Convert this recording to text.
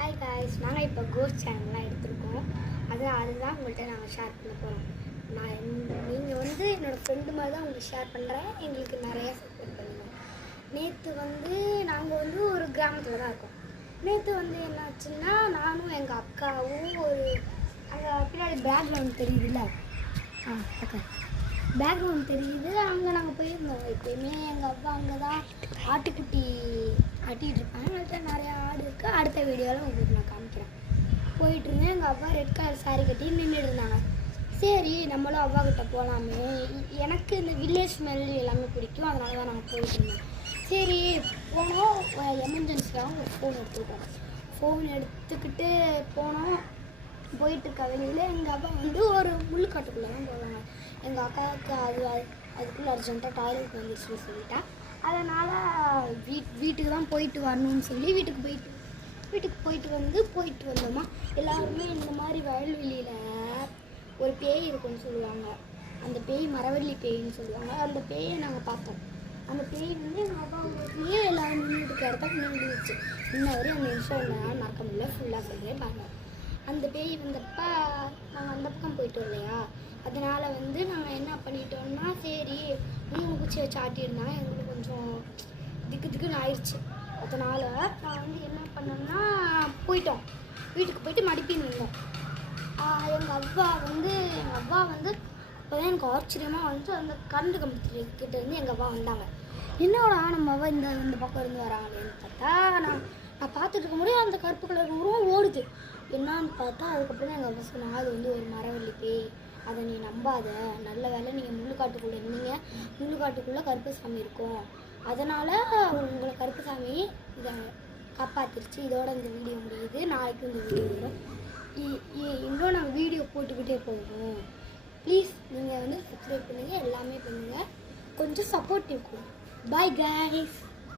Hi guys, நாங்கள் இப்போ cost சேனல்லாம் எடுத்திருக்கோம். அதுதான் உங்கள்கிட்ட நாங்கள் ஷேர் பண்ண போகிறோம். நீங்கள் என்னோடய ஃப்ரெண்டு மாதிரி தான் உங்களுக்கு ஷேர் பண்ணுறேன். எங்களுக்கு நிறையா சப்போர்ட் பண்ணுங்கள். நேற்று நாங்கள் ஒரு கிராமத்தில் தான் இருக்கோம். நேற்று என்னாச்சுன்னா, நானும் எங்கள் அக்காவும் அங்கே பின்னாடி பேக்ரவுண்ட் தெரியுதுல்ல, பேக்ரவுண்ட் தெரியுது, அங்கே நாங்கள் போயிருந்தோம். எப்பயுமே எங்கள் அப்பா அங்கே தான் ஆட்டுக்குட்டி கட்டிகிட்டு இருப்பாங்க. எங்கள்கிட்ட நிறையா ஆடு இருக்குது. அடுத்த வீடியோவில் உங்களுக்கு நான் காமிக்கிறேன். போயிட்டுருந்தேன். எங்கள் அப்பா ரெட் கலர் சாரீ கட்டி நின்றுட்டு இருந்தாங்க. சரி, நம்மளும் அவ்வா கிட்ட போகலாமே. எனக்கு இந்த வில்லேஜ் ஸ்மெல் எல்லாமே பிடிக்கும். அதனால தான் நாங்கள் போயிட்டு இருந்தோம். சரி போனோம். எமர்ஜென்சியாக ஒரு ஃபோன் எடுத்துக்கிட்டோம். ஃபோன் எடுத்துக்கிட்டு போனோம். போயிட்டுருக்க வெளியில் எங்கள் அப்பா ஒரு முள்ளுக்காட்டுக்குள்ளே தான் போவாங்க. எங்கள் அக்காவுக்கு அதுக்குள்ளே அர்ஜென்ட்டாக டாய்லெட் வந்துச்சுன்னு சொல்லிட்டேன். அதனால் வீட்டுக்கு தான் போயிட்டு வரணும்னு சொல்லி வீட்டுக்கு போயிட்டு வந்தோமா. எல்லாருமே இந்த மாதிரி வயல்வெளியில் ஒரு பேய் இருக்குன்னு சொல்லுவாங்க. அந்த பேய் மரவள்ளி பேயின்னு சொல்லுவாங்க. அந்த பேயை நாங்கள் பார்த்தோம். அந்த பேய் எங்கள் அப்பா வீட்லேயே எல்லோரும் நின்றுட்டு இடத்துல நின்றுச்சு. இன்ன வரையும் அந்த விஷயம் என்னால் மறக்க முடியல. ஃபுல்லாக சொல்லியே பாருங்கள். அந்த பேய் வந்தப்போ நாங்கள் அந்த பக்கம் போயிட்டோம் இல்லையா, அதனால் நாங்கள் என்ன பண்ணிட்டோம்னா, சரி மூணு குச்சி வச்சு ஆட்டியிருந்தாங்க. எங்களுக்கு கொஞ்சம் திக்குன்னு ஆயிடுச்சு. அதனால் நான் என்ன பண்ணேன்னா போயிட்டோம். வீட்டுக்கு போயிட்டு மடிப்பின்னு இருந்தோம். எங்கள் அவ்வா அப்போ தான் எனக்கு ஆச்சரியமாக அந்த கரண்டு கம்பத்துக்கிட்ட எங்கள் அவ்வா வந்தாங்க. என்னோட நம்ம அவ்வா இந்த பக்கம் இருந்து வராங்களேன்னு பார்த்தா, நான் பார்த்துட்டு இருக்க முடியும். அந்த கருப்பு கலர் உருவம் ஓடுது. என்னான்னு பார்த்தா அதுக்கப்புறம் தான் எங்கள் அப்பா சொன்னாங்க, அது ஒரு மரவள்ளி பேய், அதை நீ நம்பாத. நல்ல வேலை நீங்கள் முள்ளுக்காட்டுக்குள்ளே இருந்தீங்க. முள்ளுக்காட்டுக்குள்ளே கருப்புசாமி இருக்கும். அதனால் உங்களை கருப்புசாமி இதை காப்பாற்றிருச்சு. இதோட இந்த வீடியோ முடியுது. நாளைக்கு இந்த வீடியோ வரும். இன்னும் நாங்கள் வீடியோ போட்டுக்கிட்டே போவோம். ப்ளீஸ் நீங்கள் சப்ஸ்கிரைப் பண்ணுங்கள், எல்லாமே பண்ணுங்கள். கொஞ்சம் சப்போர்ட் இருக்கும். Bye guys.